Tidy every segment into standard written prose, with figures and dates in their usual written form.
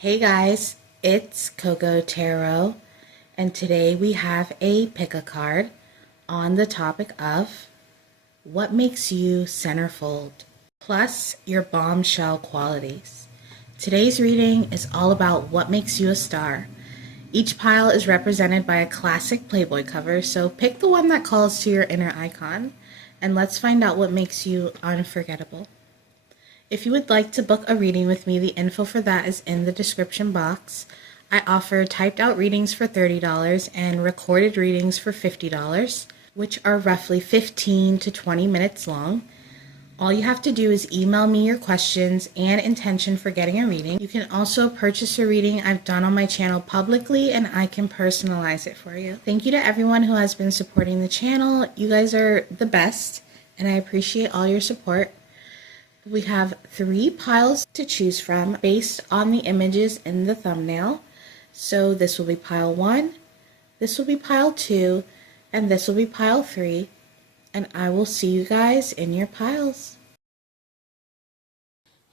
Hey guys, it's Coco Tarot, and today we have a pick-a-card on the topic of what makes you centerfold, plus your bombshell qualities. Today's reading is all about what makes you a star. Each pile is represented by a classic Playboy cover, so pick the one that calls to your inner icon, and let's find out what makes you unforgettable. If you would like to book a reading with me, the info for that is in the description box. I offer typed out readings for $30 and recorded readings for $50, which are roughly 15 to 20 minutes long. All you have to do is email me your questions and intention for getting a reading. You can also purchase a reading I've done on my channel publicly, and I can personalize it for you. Thank you to everyone who has been supporting the channel. You guys are the best, and I appreciate all your support. We have 3 piles to choose from based on the images in the thumbnail. So this will be pile 1, this will be pile 2, and this will be pile 3. And I will see you guys in your piles.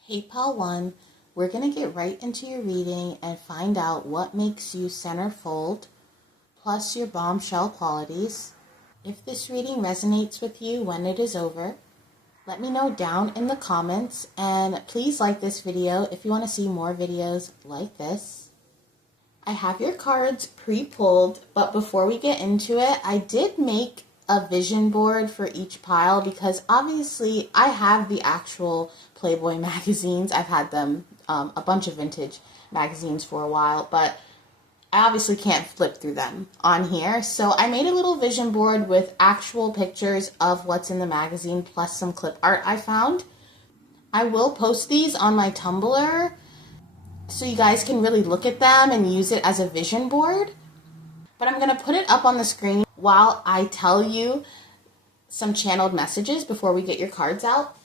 Hey pile 1, we're going to get right into your reading and find out what makes you centerfold, plus your bombshell qualities. If this reading resonates with you when it is over, let me know down in the comments, and please like this video if you want to see more videos like this. I have your cards pre-pulled, but before we get into it, I did make a vision board for each pile because obviously I have the actual Playboy magazines. I've had them, a bunch of vintage magazines for a while, but I obviously can't flip through them on here, so I made a little vision board with actual pictures of what's in the magazine plus some clip art I found. I will post these on my Tumblr so you guys can really look at them and use it as a vision board, but I'm going to put it up on the screen while I tell you some channeled messages before we get your cards out.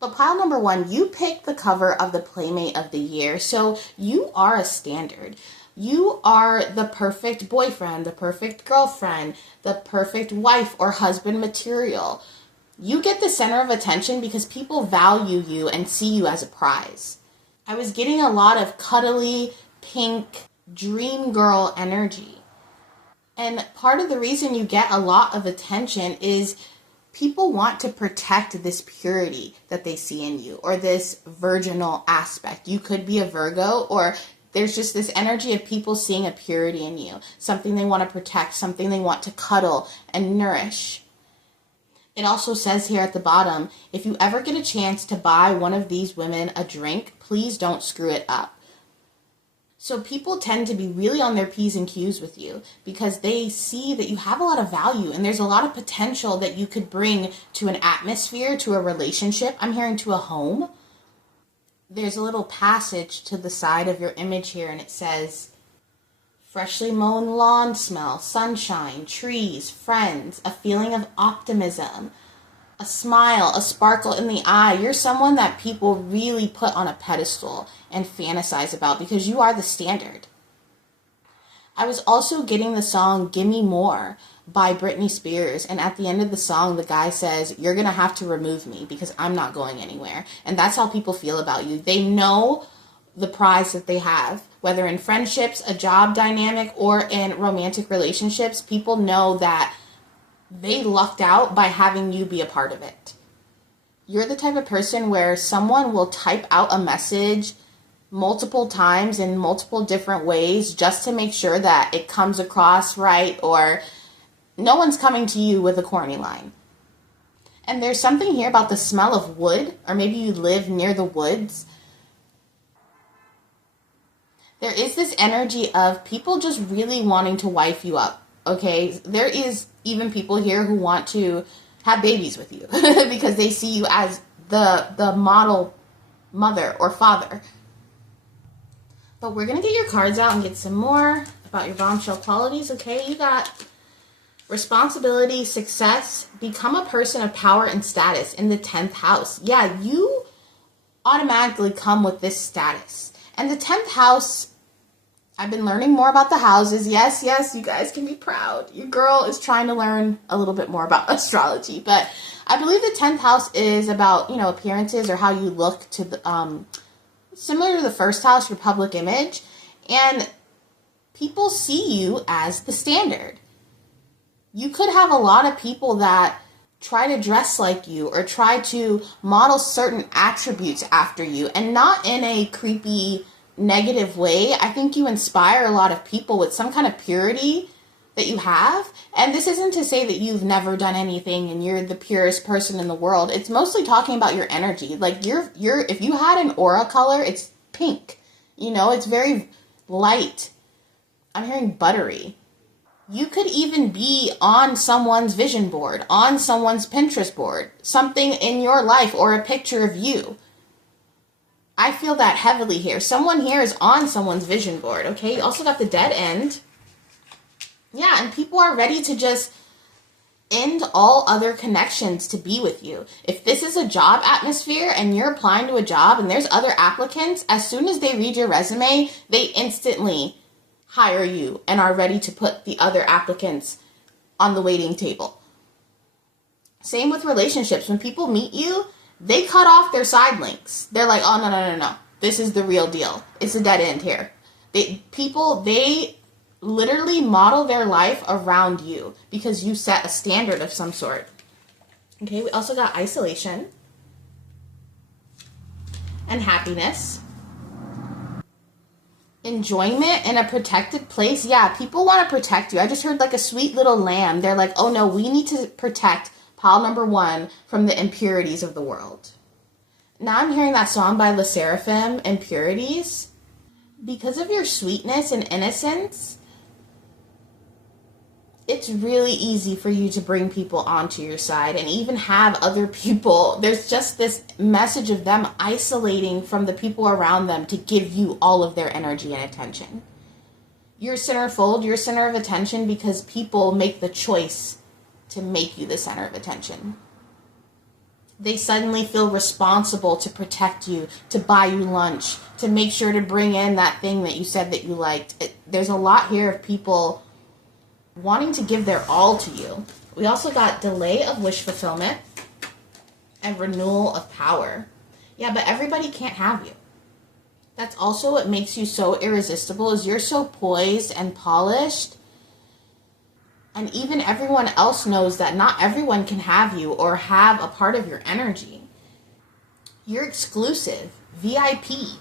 But pile number 1, you picked the cover of the Playmate of the Year, so you are a standard. You are the perfect boyfriend, the perfect girlfriend, the perfect wife or husband material. You get the center of attention because people value you and see you as a prize. I was getting a lot of cuddly, pink, dream girl energy. And part of the reason you get a lot of attention is people want to protect this purity that they see in you, or this virginal aspect. You could be a Virgo, or there's just this energy of people seeing a purity in you, something they want to protect, something they want to cuddle and nourish. It also says here at the bottom, if you ever get a chance to buy one of these women a drink, please don't screw it up. So people tend to be really on their P's and Q's with you because they see that you have a lot of value and there's a lot of potential that you could bring to an atmosphere, to a relationship. I'm hearing to a home. There's a little passage to the side of your image here, and it says, freshly mown lawn smell, sunshine, trees, friends, a feeling of optimism, a smile, a sparkle in the eye. You're someone that people really put on a pedestal and fantasize about because you are the standard. I was also getting the song Gimme More by Britney Spears, and at the end of the song the guy says, you're gonna have to remove me because I'm not going anywhere. And that's how people feel about you. They know the prize that they have, whether in friendships, a job dynamic, or in romantic relationships. People know that they lucked out by having you be a part of it. You're the type of person where someone will type out a message multiple times in multiple different ways just to make sure that it comes across right, or no one's coming to you with a corny line. And there's something here about the smell of wood, or maybe you live near the woods. There is this energy of people just really wanting to wife you up. Okay, there is even people here who want to have babies with you because they see you as the model mother or father. But we're going to get your cards out and get some more about your bombshell qualities, okay? You got responsibility, success, become a person of power and status in the 10th house. Yeah, you automatically come with this status. And the 10th house, I've been learning more about the houses. Yes, you guys can be proud. Your girl is trying to learn a little bit more about astrology. But I believe the 10th house is about, appearances or how you look to the, Similar to the first house, your public image, and people see you as the standard. You could have a lot of people that try to dress like you or try to model certain attributes after you, and not in a creepy, negative way. I think you inspire a lot of people with some kind of purity that you have. And this isn't to say that you've never done anything and you're the purest person in the world. It's mostly talking about your energy. Like you're if you had an aura color, it's pink. You know, it's very light. I'm hearing buttery. You could even be on someone's vision board, on someone's Pinterest board, something in your life, or a picture of you. I feel that heavily here. Someone here is on someone's vision board, okay? You also got the dead end. Yeah, and people are ready to just end all other connections to be with you. If this is a job atmosphere and you're applying to a job and there's other applicants, as soon as they read your resume, they instantly hire you and are ready to put the other applicants on the waiting table. Same with relationships. When people meet you, they cut off their side links. They're like, oh, no. This is the real deal. It's a dead end here. They literally model their life around you because you set a standard of some sort. Okay, we also got isolation and happiness. Enjoyment in a protected place. Yeah, people want to protect you. I just heard like a sweet little lamb. They're like, oh no, we need to protect pile number 1 from the impurities of the world. Now I'm hearing that song by Le Seraphim, Impurities. Because of your sweetness and innocence, it's really easy for you to bring people onto your side and even have other people. There's just this message of them isolating from the people around them to give you all of their energy and attention. You're centerfold, you're center of attention because people make the choice to make you the center of attention. They suddenly feel responsible to protect you, to buy you lunch, to make sure to bring in that thing that you said that you liked. There's a lot here of people wanting to give their all to you. We also got delay of wish fulfillment and renewal of power. Yeah, but everybody can't have you. That's also what makes you so irresistible, is you're so poised and polished. And even everyone else knows that not everyone can have you or have a part of your energy. You're exclusive, VIP.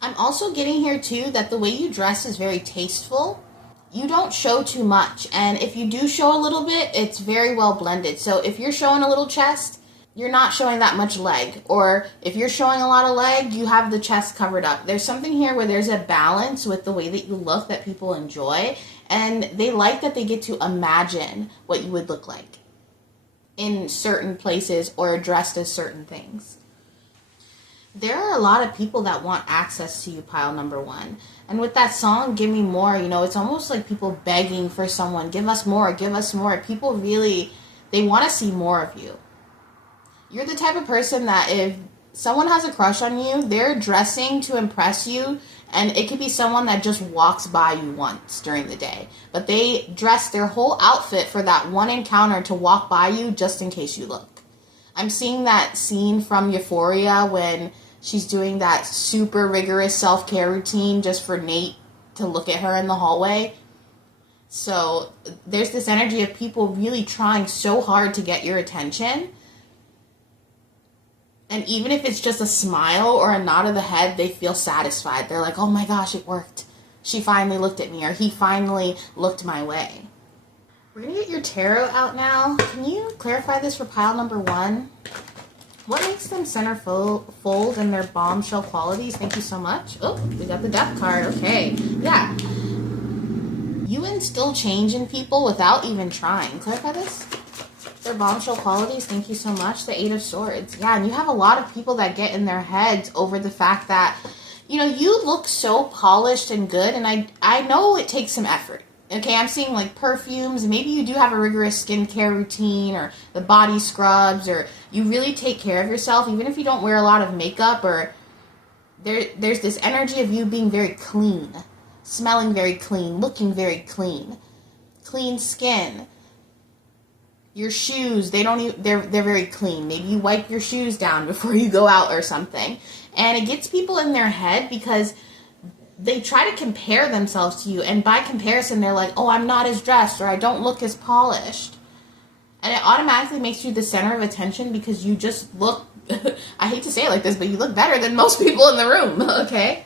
I'm also getting here too that the way you dress is very tasteful. You don't show too much, and if you do show a little bit, it's very well blended. So if you're showing a little chest, you're not showing that much leg. Or if you're showing a lot of leg, you have the chest covered up. There's something here where there's a balance with the way that you look that people enjoy, and they like that they get to imagine what you would look like in certain places or dressed as certain things. There are a lot of people that want access to you, pile number 1. And with that song, Give Me More, you know, it's almost like people begging for someone, give us more, give us more. People really, they want to see more of you. You're the type of person that if someone has a crush on you, they're dressing to impress you, and it could be someone that just walks by you once during the day. But they dress their whole outfit for that one encounter to walk by you just in case you look. I'm seeing that scene from Euphoria when she's doing that super rigorous self-care routine just for Nate to look at her in the hallway. So there's this energy of people really trying so hard to get your attention. And even if it's just a smile or a nod of the head, they feel satisfied. They're like, oh my gosh, it worked. She finally looked at me, or he finally looked my way. We're going to get your tarot out now. Can you clarify this for pile number 1? What makes them centerfold in their bombshell qualities? Thank you so much. Oh, we got the death card. Okay. Yeah. You instill change in people without even trying. Clarify this. Their bombshell qualities. Thank you so much. The 8 of Swords. Yeah, and you have a lot of people that get in their heads over the fact that, you know, you look so polished and good, and I know it takes some effort. Okay, I'm seeing like perfumes. Maybe you do have a rigorous skincare routine, or the body scrubs, or you really take care of yourself, even if you don't wear a lot of makeup, or there's this energy of you being very clean, smelling very clean, looking very clean, clean skin. Your shoes, they're very clean. Maybe you wipe your shoes down before you go out or something. And it gets people in their head because they try to compare themselves to you. And by comparison, they're like, oh, I'm not as dressed, or I don't look as polished. And it automatically makes you the center of attention because you just look, I hate to say it like this, but you look better than most people in the room, okay?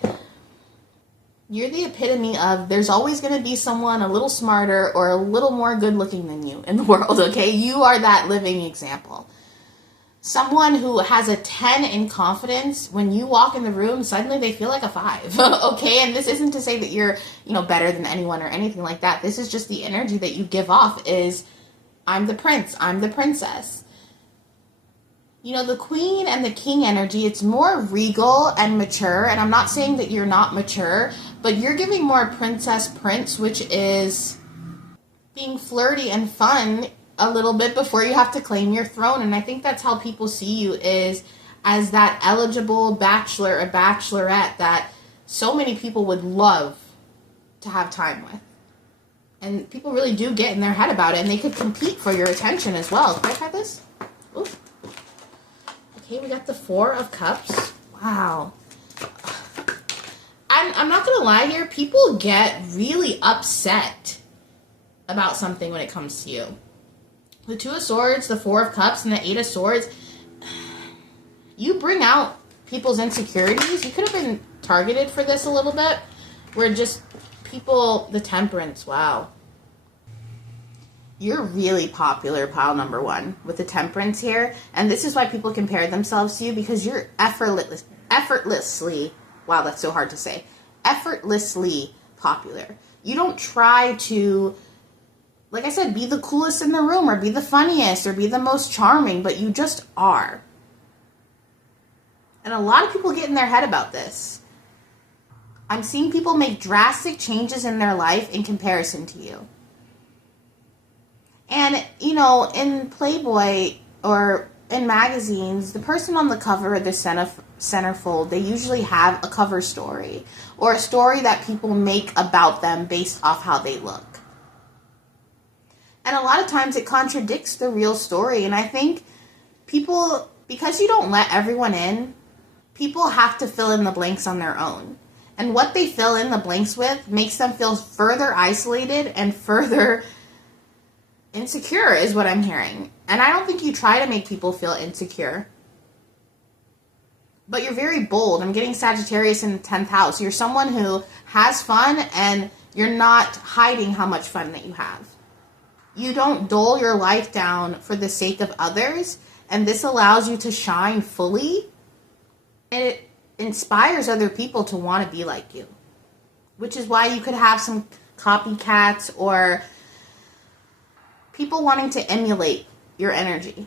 You're the epitome of there's always going to be someone a little smarter or a little more good looking than you in the world, okay? You are that living example. Someone who has a 10 in confidence, when you walk in the room, suddenly they feel like a 5, okay? And this isn't to say that you're, better than anyone or anything like that. This is just the energy that you give off is, I'm the prince, I'm the princess. The queen and the king energy, it's more regal and mature, and I'm not saying that you're not mature, but you're giving more princess prince, which is being flirty and fun a little bit before you have to claim your throne. And I think that's how people see you, is as that eligible bachelor or bachelorette that so many people would love to have time with. And people really do get in their head about it, and they could compete for your attention as well. Can I try this? Ooh. Okay, we got the 4 of Cups. Wow. I'm not going to lie here. People get really upset about something when it comes to you. The 2 of Swords, the 4 of Cups, and the 8 of Swords. You bring out people's insecurities. You could have been targeted for this a little bit. Where just people, the Temperance, wow. You're really popular, pile number 1, with the Temperance here. And this is why people compare themselves to you, because you're effortlessly, wow, that's so hard to say, effortlessly popular. You don't try to, like I said, be the coolest in the room, or be the funniest, or be the most charming, but you just are. And a lot of people get in their head about this. I'm seeing people make drastic changes in their life in comparison to you. And, in Playboy or in magazines, the person on the cover of the centerfold, they usually have a cover story or a story that people make about them based off how they look. And a lot of times it contradicts the real story. And I think people, because you don't let everyone in, people have to fill in the blanks on their own. And what they fill in the blanks with makes them feel further isolated and further insecure, is what I'm hearing. And I don't think you try to make people feel insecure. But you're very bold. I'm getting Sagittarius in the 10th house. You're someone who has fun, and you're not hiding how much fun that you have. You don't dull your life down for the sake of others. And this allows you to shine fully. And it inspires other people to want to be like you. Which is why you could have some copycats or people wanting to emulate your energy.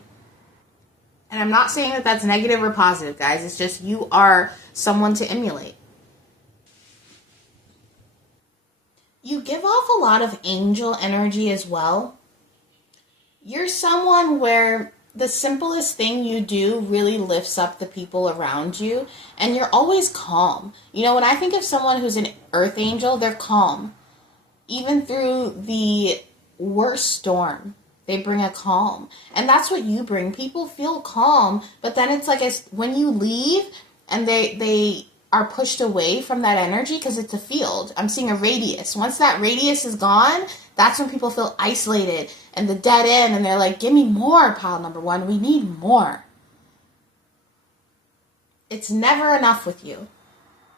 And I'm not saying that that's negative or positive, guys. It's just you are someone to emulate. You give off a lot of angel energy as well. You're someone where the simplest thing you do really lifts up the people around you. And you're always calm. When I think of someone who's an earth angel, they're calm. Even through the worst storm, they bring a calm. And that's what you bring. People feel calm, but then it's like when you leave and they are pushed away from that energy, because it's a field. I'm seeing a radius. Once that radius is gone, that's when people feel isolated and the dead end, and they're like, give me more, pile number 1. We need more. It's never enough with you.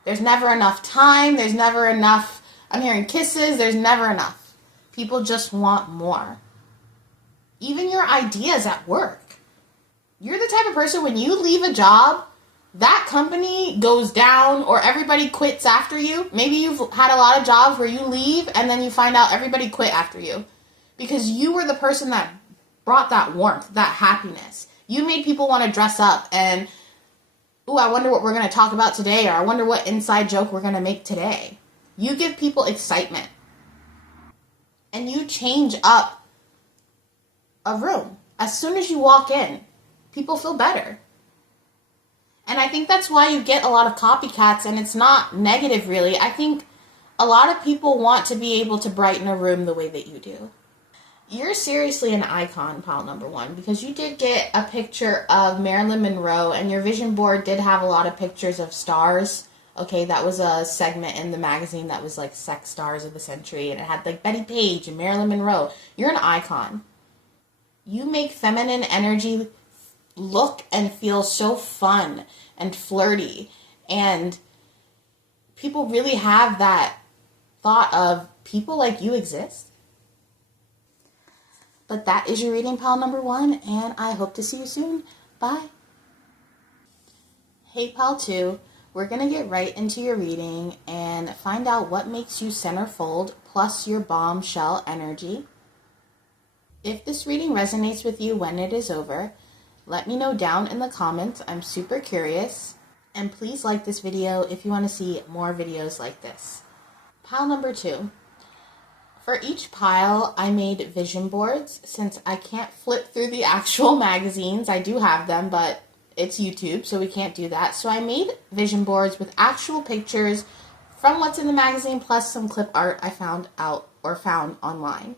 There's never enough time. There's never enough, I'm hearing kisses. There's never enough. People just want more. Even your ideas at work. You're the type of person, when you leave a job, that company goes down or everybody quits after you. Maybe you've had a lot of jobs where you leave and then you find out everybody quit after you. Because you were the person that brought that warmth, that happiness. You made people want to dress up and, ooh, I wonder what we're going to talk about today, or I wonder what inside joke we're going to make today. You give people excitement. And you change up a room. As soon as you walk in, people feel better. And I think that's why you get a lot of copycats, and it's not negative really. I think a lot of people want to be able to brighten a room the way that you do. You're seriously an icon, pile number one, because you did get a picture of Marilyn Monroe, and your vision board did have a lot of pictures of stars. Okay, that was a segment in the magazine that was like sex stars of the century, and it had like Betty Page and Marilyn Monroe. You're an icon. You make feminine energy look and feel so fun and flirty, and people really have that thought of people like you exist. But that is your reading, pile number one, and I hope to see you soon. Bye. Hey, pile two, we're going to get right into your reading and find out what makes you centerfold plus your bombshell energy. If this reading resonates with you when it is over, let me know down in the comments. I'm super curious. And please like this video if you want to see more videos like this. Pile number two. For each pile, I made vision boards. Since I can't flip through the actual magazines, I do have them, but it's YouTube, so we can't do that. So I made vision boards with actual pictures from what's in the magazine, plus some clip art I found online.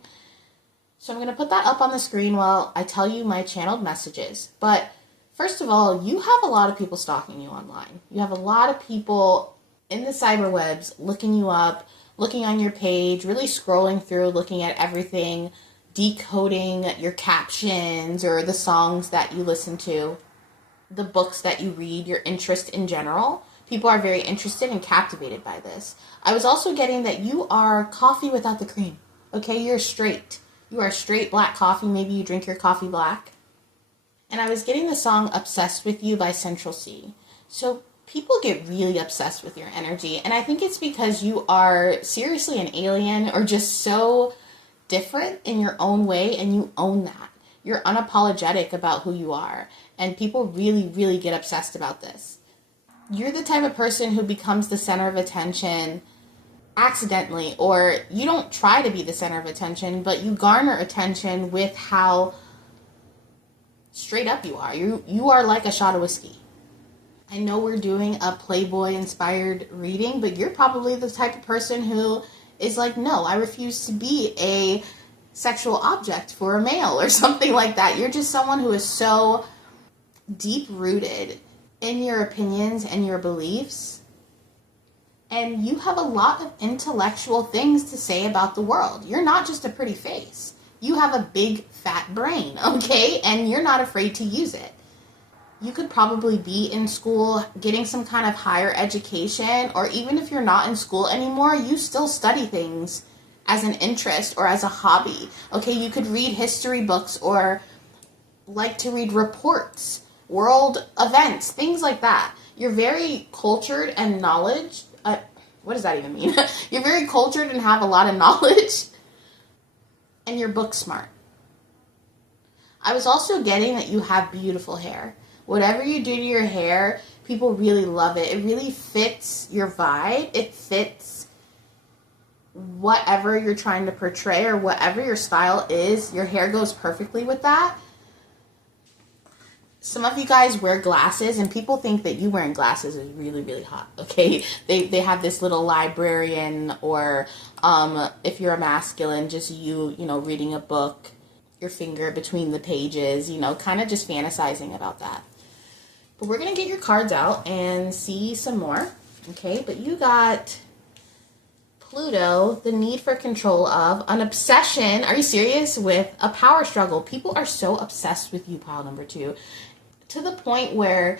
So I'm going to put that up on the screen while I tell you my channeled messages. But first of all, you have a lot of people stalking you online. You have a lot of people in the cyberwebs looking you up, looking on your page, really scrolling through, looking at everything, decoding your captions or the songs that you listen to, the books that you read, your interest in general. People are very interested and captivated by this. I was also getting that you are coffee without the cream. Okay, you're straight. You are straight black coffee. Maybe you drink your coffee black. And I was getting the song Obsessed With You by Central C. So people get really obsessed with your energy, and I think it's because you are seriously an alien or just so different in your own way, and you own that. You're unapologetic about who you are, and people really, really get obsessed about this. You're the type of person who becomes the center of attention accidentally, or you don't try to be the center of attention, but you garner attention with how straight up you are. You are like a shot of whiskey. I know we're doing a Playboy inspired reading, but you're probably the type of person who is like, no, I refuse to be a sexual object for a male or something like that. You're just someone who is so deep rooted in your opinions and your beliefs. And you have a lot of intellectual things to say about the world. You're not just a pretty face. You have a big fat brain, okay? And you're not afraid to use it. You could probably be in school getting some kind of higher education, or even if you're not in school anymore, you still study things as an interest or as a hobby. Okay, you could read history books or like to read reports, world events, things like that. You're very cultured and knowledge. What does that even mean? You're very cultured and have a lot of knowledge, and you're book smart. I was also getting that you have beautiful hair. Whatever you do to your hair, people really love it. It really fits your vibe. It fits whatever you're trying to portray or whatever your style is. Your hair goes perfectly with that. Some of you guys wear glasses, and people think that you wearing glasses is really, really hot, okay? They have this little librarian, or if you're a masculine, just you reading a book, your finger between the pages, kind of just fantasizing about that. But we're going to get your cards out and see some more, okay? But you got Pluto, the need for control of, an obsession, are you serious, with a power struggle. People are so obsessed with you, pile number two, to the point where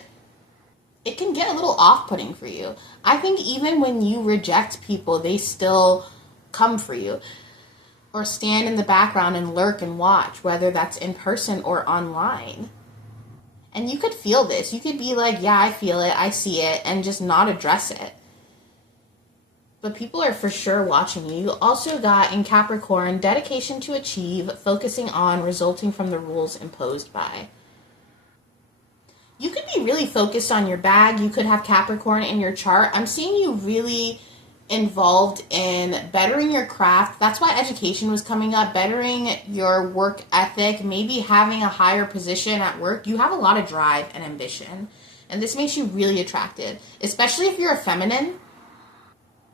it can get a little off-putting for you. I think even when you reject people, they still come for you, or stand in the background and lurk and watch, whether that's in person or online. And you could feel this. You could be like, yeah, I feel it, I see it, and just not address it. But people are for sure watching you. You also got in Capricorn, dedication to achieve, focusing on, resulting from the rules imposed by. You could be really focused on your bag. You could have Capricorn in your chart. I'm seeing you really involved in bettering your craft. That's why education was coming up, bettering your work ethic, maybe having a higher position at work. You have a lot of drive and ambition, and this makes you really attractive, especially if you're a feminine.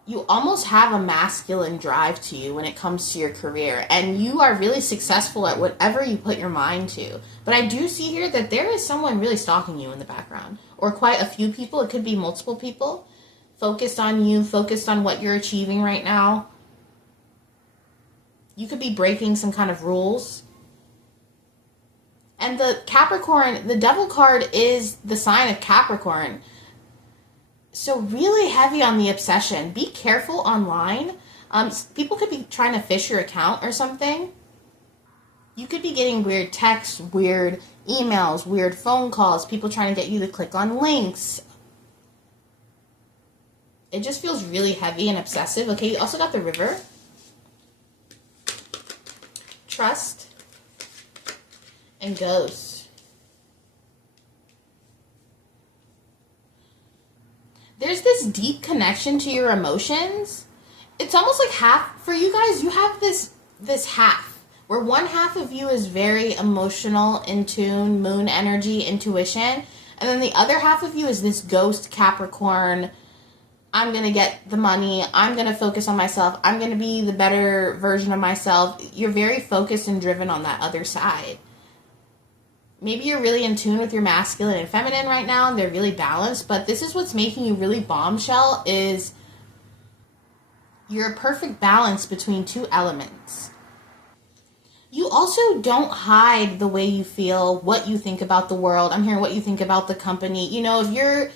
you almost have a masculine drive to you when it comes to your career, and you are really successful at whatever you put your mind to. But I do see here that there is someone really stalking you in the background, or quite a few people. It could be multiple people focused on you, focused on what you're achieving right now. You could be breaking some kind of rules. And the Capricorn, the Devil card is the sign of Capricorn. So really heavy on the obsession. Be careful online. People could be trying to phish your account or something. You could be getting weird texts, weird emails, weird phone calls, people trying to get you to click on links. It just feels really heavy and obsessive. Okay, you also got the River. Trust. And Ghost. There's this deep connection to your emotions. It's almost like half, for you guys, you have this half, where one half of you is very emotional, in tune, moon energy, intuition, and then the other half of you is this ghost Capricorn. I'm going to get the money. I'm going to focus on myself. I'm going to be the better version of myself. You're very focused and driven on that other side. Maybe you're really in tune with your masculine and feminine right now, and they're really balanced, but this is what's making you really bombshell, is you're a perfect balance between two elements. You also don't hide the way you feel, what you think about the world. I'm hearing what you think about the company. You know, if you're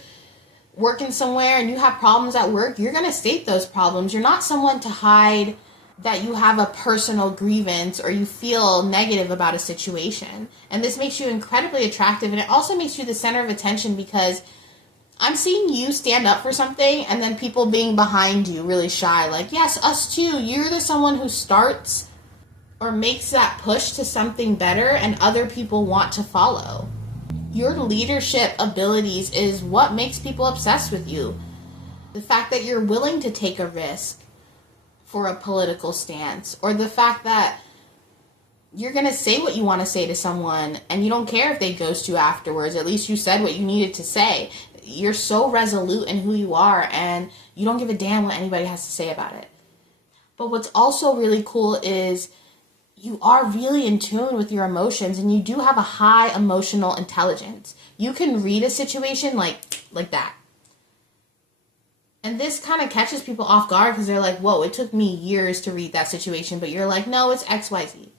working somewhere and you have problems at work, you're going to state those problems. You're not someone to hide that you have a personal grievance or you feel negative about a situation. And this makes you incredibly attractive, and it also makes you the center of attention, because I'm seeing you stand up for something and then people being behind you really shy, like, yes, us too. You're the someone who starts or makes that push to something better, and other people want to follow. Your leadership abilities is what makes people obsessed with you. The fact that you're willing to take a risk for a political stance, or the fact that you're going to say what you want to say to someone and you don't care if they ghost you afterwards. At least you said what you needed to say. You're so resolute in who you are, and you don't give a damn what anybody has to say about it. But what's also really cool is you are really in tune with your emotions, and you do have a high emotional intelligence. You can read a situation like that. And this kind of catches people off guard, because they're like, whoa, it took me years to read that situation. But you're like, no, it's XYZ.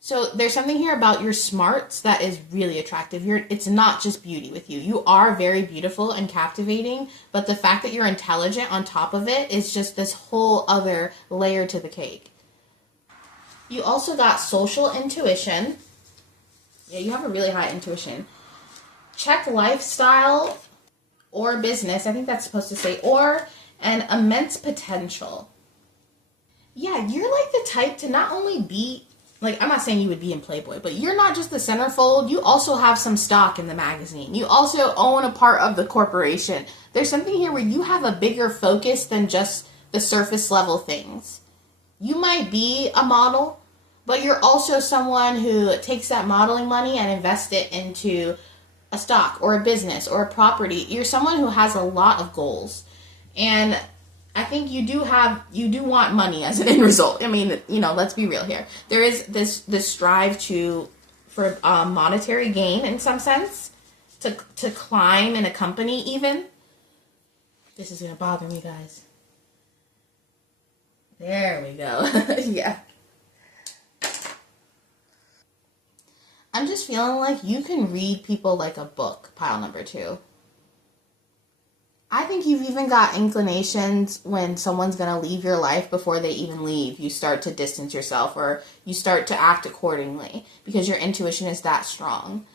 So there's something here about your smarts that is really attractive. It's not just beauty with you. You are very beautiful and captivating, but the fact that you're intelligent on top of it is just this whole other layer to the cake. You also got social intuition. Yeah, you have a really high intuition. Check lifestyle or business. I think that's supposed to say or, and immense potential. Yeah, you're like the type to not only be, like, I'm not saying you would be in Playboy, but you're not just the centerfold. You also have some stock in the magazine. You also own a part of the corporation. There's something here where you have a bigger focus than just the surface level things. You might be a model, but you're also someone who takes that modeling money and invests it into a stock or a business or a property. You're someone who has a lot of goals. And I think you do want money as an end result. I mean, you know, let's be real here. There is this strive for monetary gain in some sense, to climb in a company even. This is going to bother me, guys. There we go. Yeah. I'm just feeling like you can read people like a book, pile number 2. I think you've even got inclinations when someone's going to leave your life before they even leave. You start to distance yourself, or you start to act accordingly, because your intuition is that strong.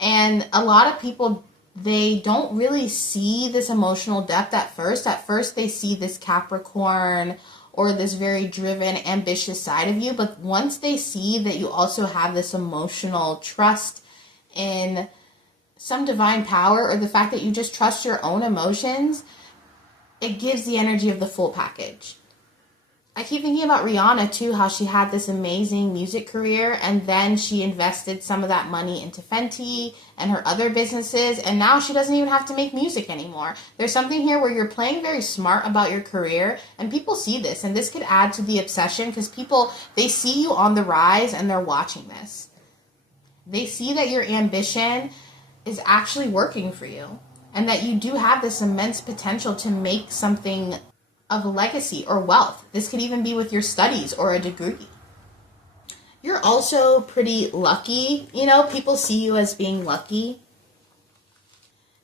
And a lot of people, they don't really see this emotional depth at first. At first, they see this Capricorn or this very driven, ambitious side of you. But once they see that you also have this emotional trust in some divine power, or the fact that you just trust your own emotions, it gives the energy of the full package. I keep thinking about Rihanna too, how she had this amazing music career and then she invested some of that money into Fenty and her other businesses, and now she doesn't even have to make music anymore. There's something here where you're playing very smart about your career, and people see this, and this could add to the obsession because people, they see you on the rise and they're watching this. They see that your ambition is actually working for you and that you do have this immense potential to make something of a legacy or wealth. This could even be with your studies or a degree. You're also pretty lucky. You know, people see you as being lucky.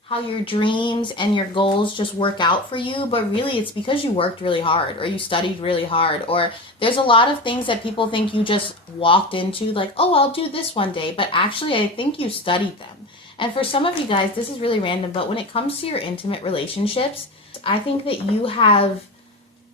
How your dreams and your goals just work out for you, but really it's because you worked really hard or you studied really hard, or there's a lot of things that people think you just walked into, like, oh, I'll do this one day, but actually I think you studied them. And for some of you guys, this is really random, but when it comes to your intimate relationships, I think that you have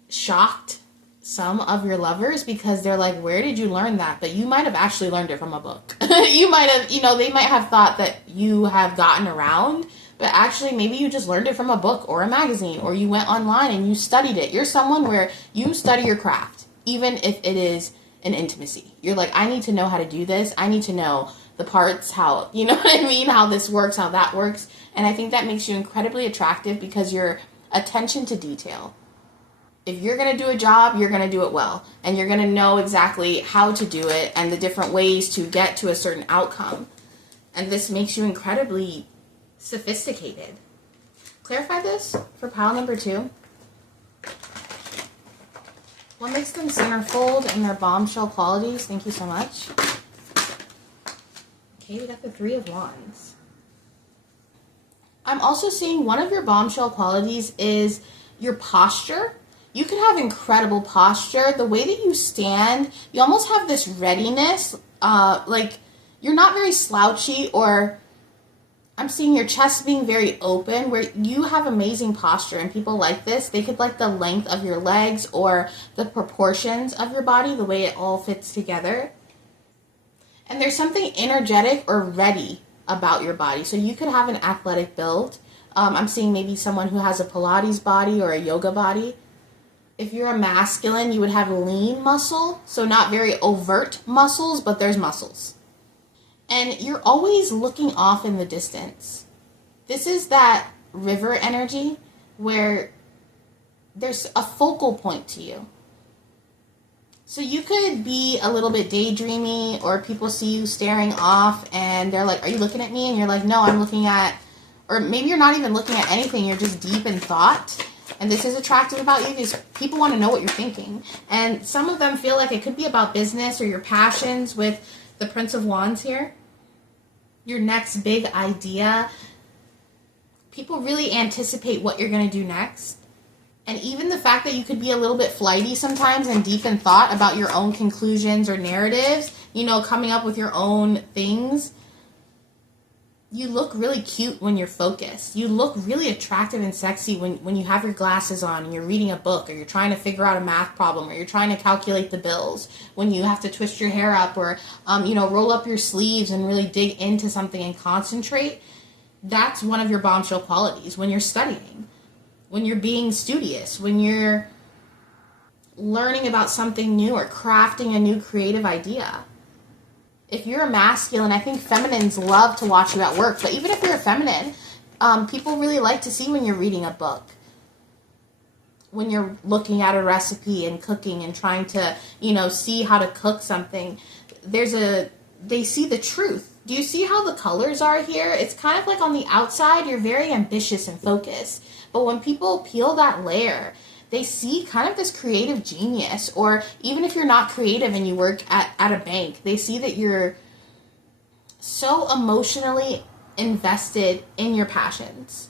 shocked some of your lovers because they're like, where did you learn that? But you might have actually learned it from a book. You might have, they might have thought that you have gotten around, but actually maybe you just learned it from a book or a magazine, or you went online and you studied it. You're someone where you study your craft, even if it is an intimacy. You're like, I need to know how to do this. I need to know the parts, how, you know what I mean? How this works, how that works. And I think that makes you incredibly attractive because your attention to detail. If you're going to do a job, you're going to do it well. And you're going to know exactly how to do it and the different ways to get to a certain outcome. And this makes you incredibly sophisticated. Clarify this for pile number 2. What makes them centerfold and their bombshell qualities? Thank you so much. Okay, we got the 3 of Wands. I'm also seeing one of your bombshell qualities is your posture. You could have incredible posture. The way that you stand, you almost have this readiness. Like, you're not very slouchy, or I'm seeing your chest being very open, where you have amazing posture, and people like this. They could like the length of your legs or the proportions of your body, the way it all fits together. And there's something energetic or ready about your body. So you could have an athletic build. I'm seeing maybe someone who has a Pilates body or a yoga body. If you're a masculine, you would have lean muscle. So not very overt muscles, but there's muscles. And you're always looking off in the distance. This is that river energy where there's a focal point to you. So you could be a little bit daydreamy, or people see you staring off and they're like, are you looking at me? And you're like, no, I'm looking at, or maybe you're not even looking at anything. You're just deep in thought. And this is attractive about you because people want to know what you're thinking. And some of them feel like it could be about business or your passions with the Prince of Wands here. Your next big idea. People really anticipate what you're going to do next. And even the fact that you could be a little bit flighty sometimes and deep in thought about your own conclusions or narratives, coming up with your own things. You look really cute when you're focused. You look really attractive and sexy when you have your glasses on and you're reading a book, or you're trying to figure out a math problem, or you're trying to calculate the bills, when you have to twist your hair up, or, roll up your sleeves and really dig into something and concentrate. That's one of your bombshell qualities. When you're studying, when you're being studious, when you're learning about something new or crafting a new creative idea. If you're a masculine, I think feminines love to watch you at work. But even if you're a feminine, people really like to see when you're reading a book, when you're looking at a recipe and cooking and trying to, see how to cook something. They see the truth. Do you see how the colors are here? It's kind of like on the outside, you're very ambitious and focused. But when people peel that layer, they see kind of this creative genius. Or even if you're not creative and you work at a bank, they see that you're so emotionally invested in your passions.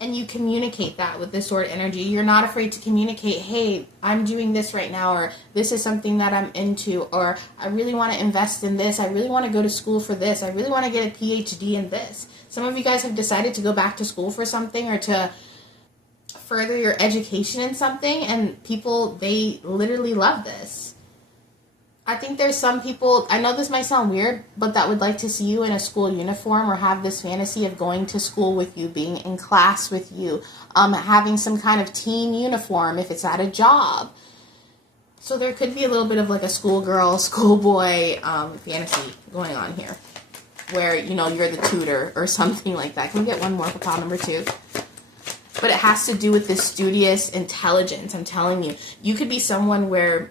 And you communicate that with this sort of energy. You're not afraid to communicate, hey, I'm doing this right now, or this is something that I'm into, or I really want to invest in this. I really want to go to school for this. I really want to get a PhD in this. Some of you guys have decided to go back to school for something, or to further your education in something, and people, they literally love this. I think there's some people, I know this might sound weird, but that would like to see you in a school uniform, or have this fantasy of going to school with you, being in class with you, having some kind of team uniform if it's at a job. So there could be a little bit of like a schoolgirl, schoolboy fantasy going on here, where, you know, you're the tutor or something like that. Can we get one more for pile number 2? But it has to do with this studious intelligence. I'm telling you, you could be someone where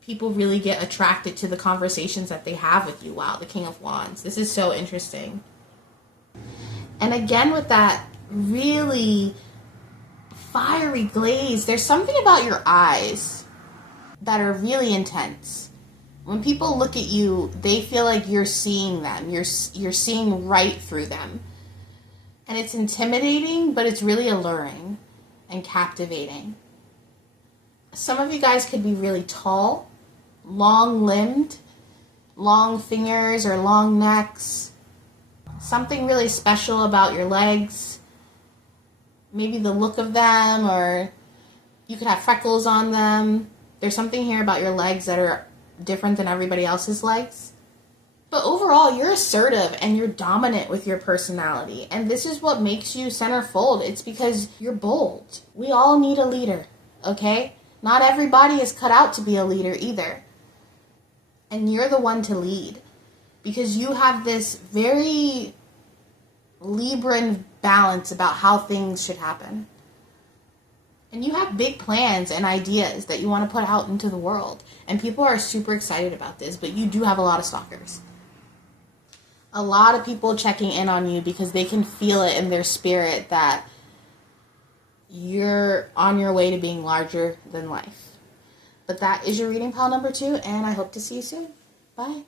people really get attracted to the conversations that they have with you. Wow, the King of Wands. This is so interesting. And again, with that really fiery glaze, there's something about your eyes that are really intense. When people look at you, they feel like you're seeing them. You're seeing right through them. And it's intimidating, but it's really alluring and captivating. Some of you guys could be really tall, long-limbed, long fingers or long necks. Something really special about your legs. Maybe the look of them, or you could have freckles on them. There's something here about your legs that are different than everybody else's legs. But overall, you're assertive and you're dominant with your personality. And this is what makes you centerfold. It's because you're bold. We all need a leader, okay? Not everybody is cut out to be a leader either. And you're the one to lead. Because you have this very Libran balance about how things should happen. And you have big plans and ideas that you want to put out into the world. And people are super excited about this, but you do have a lot of stalkers. A lot of people checking in on you because they can feel it in their spirit that you're on your way to being larger than life. But that is your reading, pile number 2, and I hope to see you soon. Bye.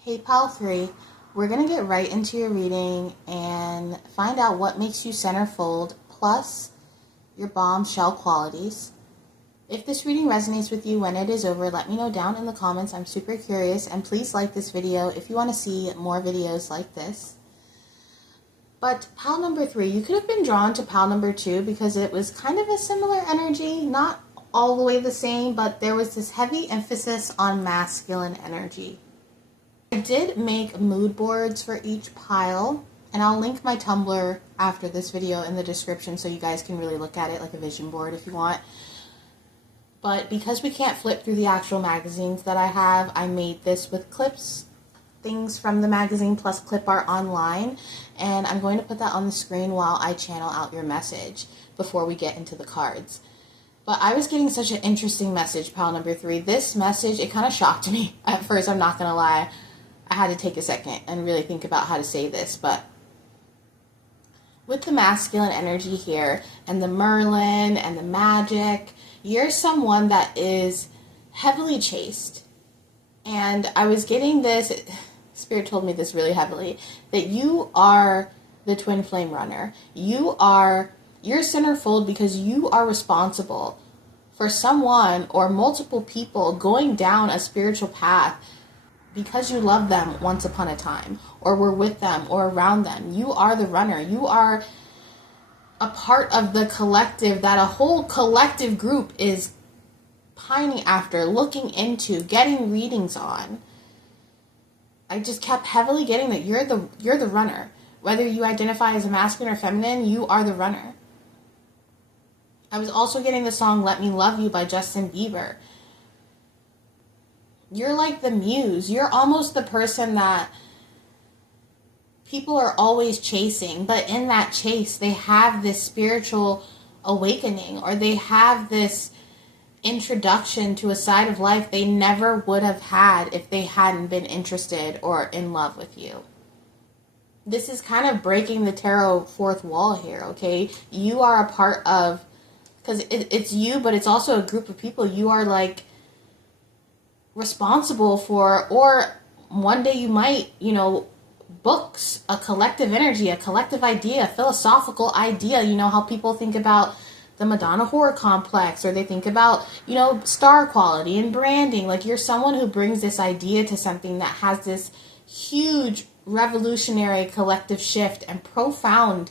Hey, pile 3. We're going to get right into your reading and find out what makes you centerfold, plus your bombshell qualities. If this reading resonates with you when it is over, let me know down in the comments. I'm super curious, and please like this video if you want to see more videos like this. But pile number 3, you could have been drawn to pile number 2 because it was kind of a similar energy, not all the way the same, but there was this heavy emphasis on masculine energy. I did make mood boards for each pile, and I'll link my Tumblr after this video in the description so you guys can really look at it like a vision board if you want. But because we can't flip through the actual magazines that I have, I made this with clips, things from the magazine plus clip art online, and I'm going to put that on the screen while I channel out your message before we get into the cards. But I was getting such an interesting message, pile number 3. This message, it kind of shocked me at first, I'm not going to lie. I had to take a second and really think about how to say this, but with the masculine energy here and the Merlin and the magic, you're someone that is heavily chaste. And I was getting this, Spirit told me this really heavily, that you are the twin flame runner. You're centerfold because you are responsible for someone or multiple people going down a spiritual path because you love them once upon a time, or were with them or around them. You are the runner. You are a part of the collective that a whole collective group is pining after, looking into, getting readings on. I just kept heavily getting that you're the runner. Whether you identify as a masculine or feminine, you are the runner. I was also getting the song Let Me Love You by Justin Bieber. You're like the muse. You're almost the person that people are always chasing, but in that chase, they have this spiritual awakening, or they have this introduction to a side of life they never would have had if they hadn't been interested or in love with you. This is kind of breaking the tarot fourth wall here, okay? You are a part of, because it's you, but it's also a group of people you are like responsible for, or one day you might, books, a collective energy, a collective idea, a philosophical idea. You know how people think about the Madonna horror complex, or they think about, star quality and branding. Like, you're someone who brings this idea to something that has this huge revolutionary collective shift and profound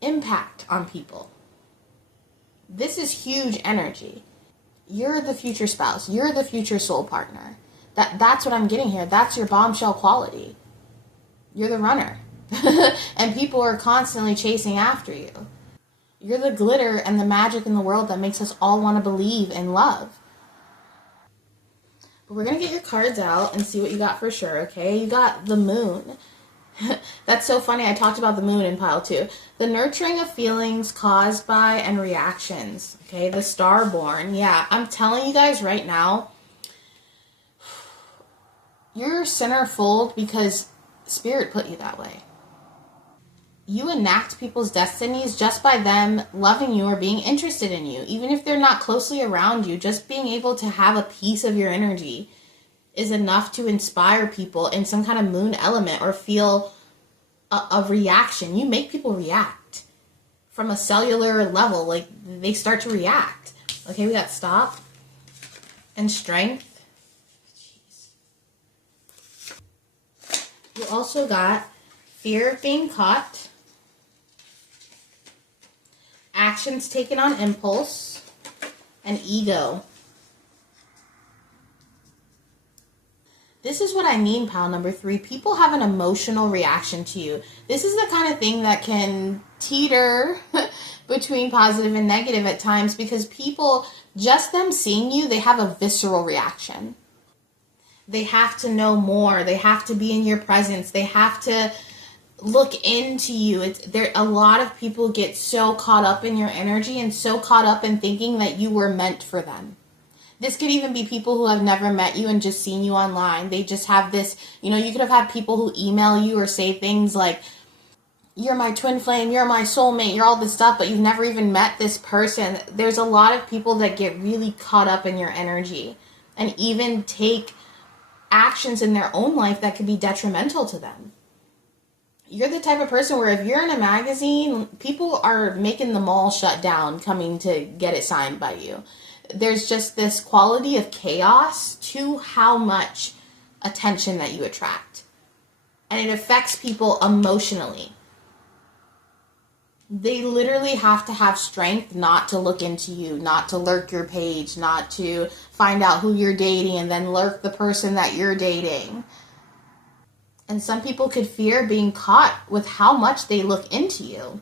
impact on people. This is huge energy. You're the future spouse. You're the future soul partner. That's what I'm getting here. That's your bombshell quality. You're the runner. And people are constantly chasing after you. You're the glitter and the magic in the world that makes us all want to believe in love. But we're going to get your cards out and see what you got for sure, okay? You got the moon. That's so funny. I talked about the moon in pile 2. The nurturing of feelings caused by and reactions, okay? The starborn. Yeah, I'm telling you guys right now, you're centerfold because Spirit put you that way. You enact people's destinies just by them loving you or being interested in you. Even if they're not closely around you, just being able to have a piece of your energy is enough to inspire people in some kind of moon element or feel a reaction. You make people react from a cellular level. Like, they start to react. Okay, we got stop and strength. You also got fear of being caught, actions taken on impulse, and ego. This is what I mean, pile number 3. People have an emotional reaction to you. This is the kind of thing that can teeter between positive and negative at times, because people, just them seeing you, they have a visceral reaction. They have to know more. They have to be in your presence. They have to look into you. A lot of people get so caught up in your energy and so caught up in thinking that you were meant for them. This could even be people who have never met you and just seen you online. They just have this, you could have had people who email you or say things like, you're my twin flame, you're my soulmate, you're all this stuff, but you've never even met this person. There's a lot of people that get really caught up in your energy and even take actions in their own life that could be detrimental to them. You're the type of person where if you're in a magazine, people are making the mall shut down coming to get it signed by you. There's just this quality of chaos to how much attention that you attract. And it affects people emotionally. They literally have to have strength not to look into you, not to lurk your page, not to find out who you're dating and then lurk the person that you're dating. And some people could fear being caught with how much they look into you.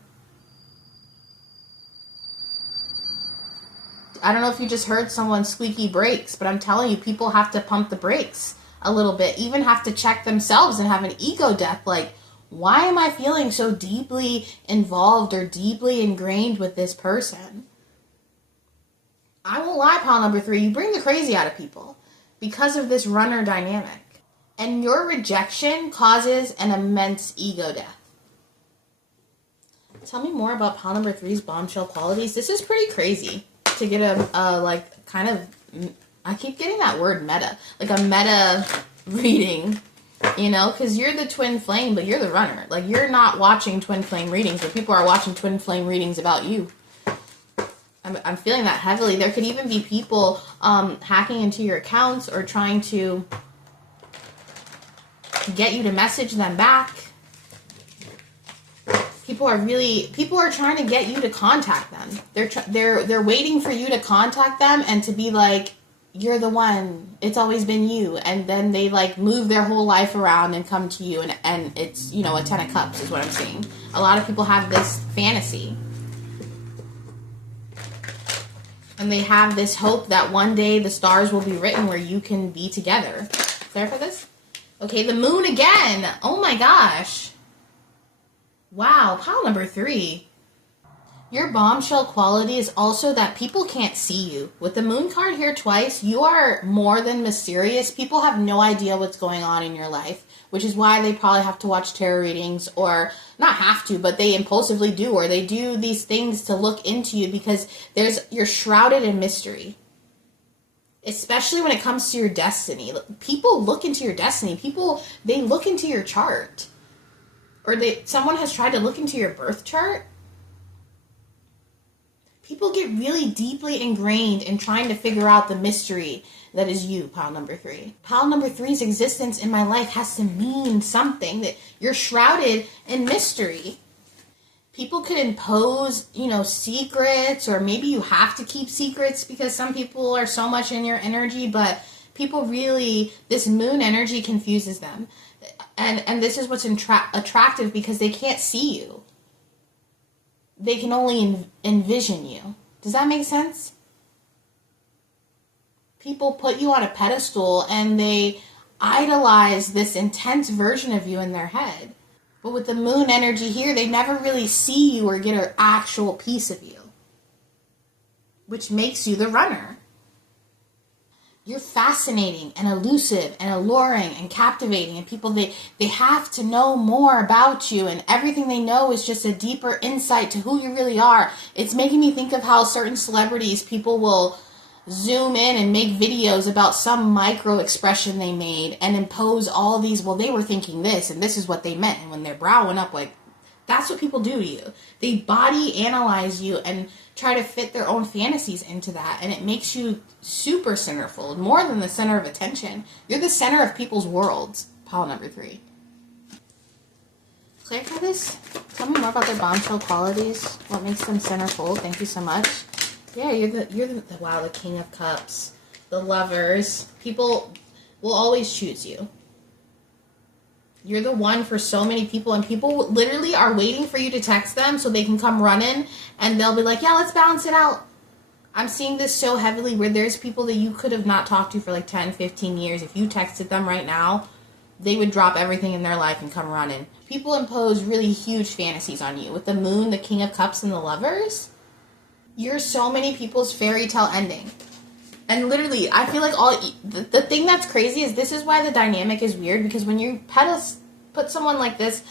I don't know if you just heard someone squeaky brakes, but I'm telling you, people have to pump the brakes a little bit, even have to check themselves and have an ego death. Like, why am I feeling so deeply involved or deeply ingrained with this person? I won't lie, pile number 3, you bring the crazy out of people because of this runner dynamic. And your rejection causes an immense ego death. Tell me more about pile number 3's bombshell qualities. This is pretty crazy to get I keep getting that word meta, like a meta reading. Because you're the twin flame, but you're the runner. Like, you're not watching twin flame readings, but people are watching twin flame readings about you. I'm feeling that heavily. There could even be people hacking into your accounts or trying to get you to message them back. People are trying to get you to contact them. They're waiting for you to contact them and to be like, you're the one, it's always been you. And then they move their whole life around and come to you, and it's, a 10 of cups is what I'm seeing. A lot of people have this fantasy. And they have this hope that one day the stars will be written where you can be together. There for this? Okay, the moon again. Oh my gosh. Wow, pile number 3. Your bombshell quality is also that people can't see you. With the moon card here twice, you are more than mysterious. People have no idea what's going on in your life, which is why they probably have to watch tarot readings, or not have to, but they impulsively do, or they do these things to look into you because you're shrouded in mystery. Especially when it comes to your destiny. People look into your destiny. They look into your chart. Or someone has tried to look into your birth chart. People get really deeply ingrained in trying to figure out the mystery that is you, pile number 3. Pile number 3's existence in my life has to mean something, that you're shrouded in mystery. People could impose, secrets, or maybe you have to keep secrets because some people are so much in your energy, but people really, this moon energy confuses them. And this is what's attractive, because they can't see you. they can only envision you. Does that make sense? People put you on a pedestal and they idolize this intense version of you in their head. But with the moon energy here, they never really see you or get an actual piece of you, which makes you the runner. You're fascinating and elusive and alluring and captivating, and people, they have to know more about you, and everything they know is just a deeper insight to who you really are. It's making me think of how certain celebrities, people will zoom in and make videos about some micro expression they made and impose all these, well, they were thinking this and this is what they meant, and when they're browing up, like, that's what people do to you. They body analyze you and try to fit their own fantasies into that, and it makes you super centerfold, more than the center of attention. You're the center of people's worlds. Pile number 3. Clarify this. Tell me more about their bombshell qualities. What makes them centerfold? Thank you so much. Yeah, you're the wow, the King of Cups, the Lovers. People will always choose you. You're the one for so many people, and people literally are waiting for you to text them so they can come running, and they'll be like, yeah, let's balance it out. I'm seeing this so heavily where there's people that you could have not talked to for like 10, 15 years. If you texted them right now, they would drop everything in their life and come running. People impose really huge fantasies on you. With the Moon, the King of Cups, and the Lovers, you're so many people's fairy tale ending. And literally, I feel like the thing that's crazy is this is why the dynamic is weird, because when you put someone like this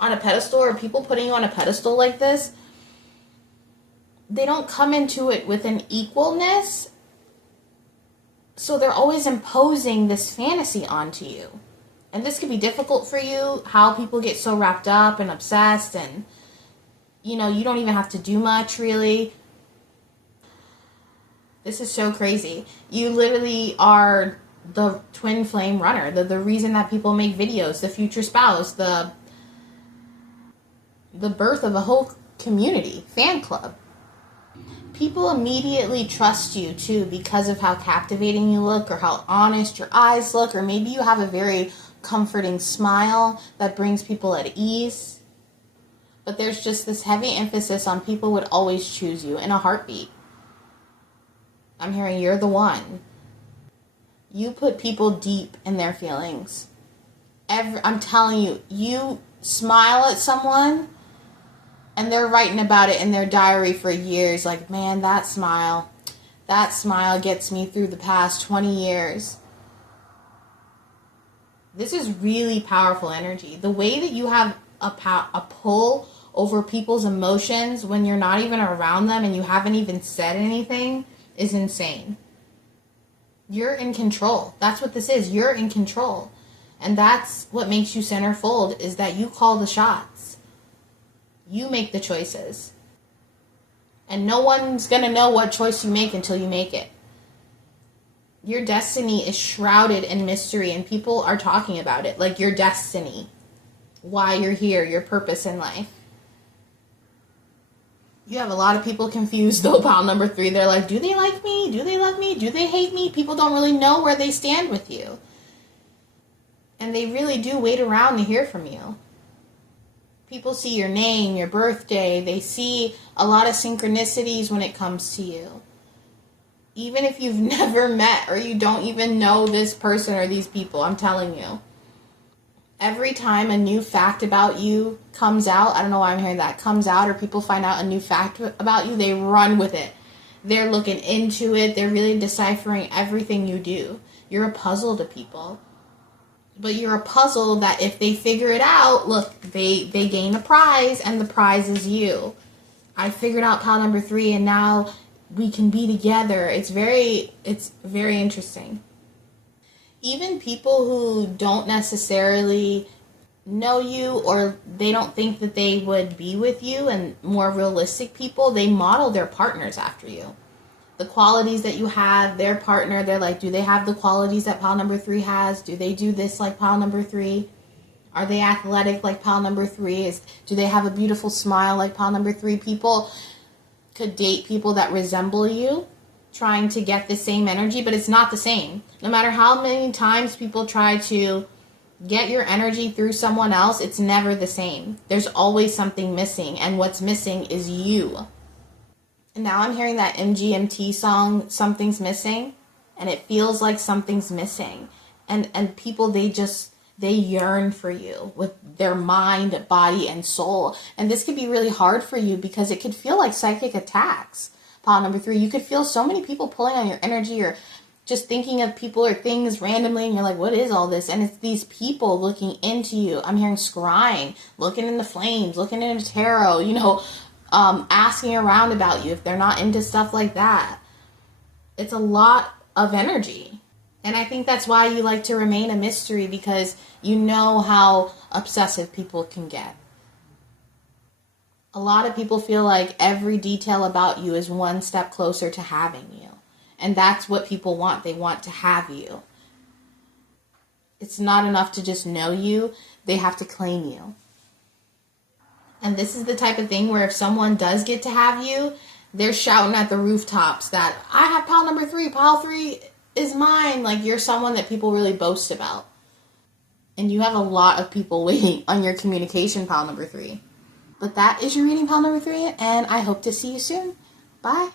on a pedestal, or people putting you on a pedestal like this, they don't come into it with an equalness. So they're always imposing this fantasy onto you. And this can be difficult for you, how people get so wrapped up and obsessed, and, you know, you don't even have to do much, really. This is so crazy. You literally are the twin flame runner, the reason that people make videos, the future spouse, the birth of a whole community, fan club. People immediately trust you, too, because of how captivating you look, or how honest your eyes look, or maybe you have a very comforting smile that brings people at ease. But there's just this heavy emphasis on people would always choose you in a heartbeat. I'm hearing you're the one. You put people deep in their feelings. I'm telling you, you smile at someone and they're writing about it in their diary for years. Like, man, that smile gets me through the past 20 years. This is really powerful energy. The way that you have a pull over people's emotions when you're not even around them and you haven't even said anything is insane. You're in control. That's what this is. You're in control. And that's what makes you centerfold, is that you call the shots. You make the choices. And no one's going to know what choice you make until you make it. Your destiny is shrouded in mystery, and people are talking about it. Like your destiny. Why you're here, your purpose in life. You have a lot of people confused, though, pile number 3. They're like, do they like me? Do they love me? Do they hate me? People don't really know where they stand with you. And they really do wait around to hear from you. People see your name, your birthday. They see a lot of synchronicities when it comes to you. Even if you've never met or you don't even know this person or these people, I'm telling you. Every time a new fact about you comes out, I don't know why I'm hearing that, comes out, or people find out a new fact about you, they run with it. They're looking into it. They're really deciphering everything you do. You're a puzzle to people. But you're a puzzle that if they figure it out, look, they gain a prize, and the prize is you. I figured out pile number 3, and now we can be together. It's very interesting. Even people who don't necessarily know you, or they don't think that they would be with you, and more realistic people, they model their partners after you. The qualities that you have, their partner, they're like, do they have the qualities that pile number 3 has? Do they do this like pile number 3? Are they athletic like pile number 3? Do they have a beautiful smile like pile number 3? People could date people that resemble you, trying to get the same energy, but it's not the same. No matter how many times people try to get your energy through someone else, it's never the same. There's always something missing, and what's missing is you. And now I'm hearing that MGMT song, Something's Missing, and it feels like something's missing. And people, they yearn for you with their mind, body, and soul. And this could be really hard for you because it could feel like psychic attacks. Pile number 3, you could feel so many people pulling on your energy, or just thinking of people or things randomly, and you're like, what is all this? And it's these people looking into you. I'm hearing scrying, looking in the flames, looking into tarot, asking around about you if they're not into stuff like that. It's a lot of energy. And I think that's why you like to remain a mystery, because you know how obsessive people can get. A lot of people feel like every detail about you is one step closer to having you. And that's what people want. They want to have you. It's not enough to just know you. They have to claim you. And this is the type of thing where if someone does get to have you, they're shouting at the rooftops that, I have pile number 3. Pile 3 is mine. Like, you're someone that people really boast about. And you have a lot of people waiting on your communication, pile number 3. But that is your reading, pile number 3. And I hope to see you soon. Bye.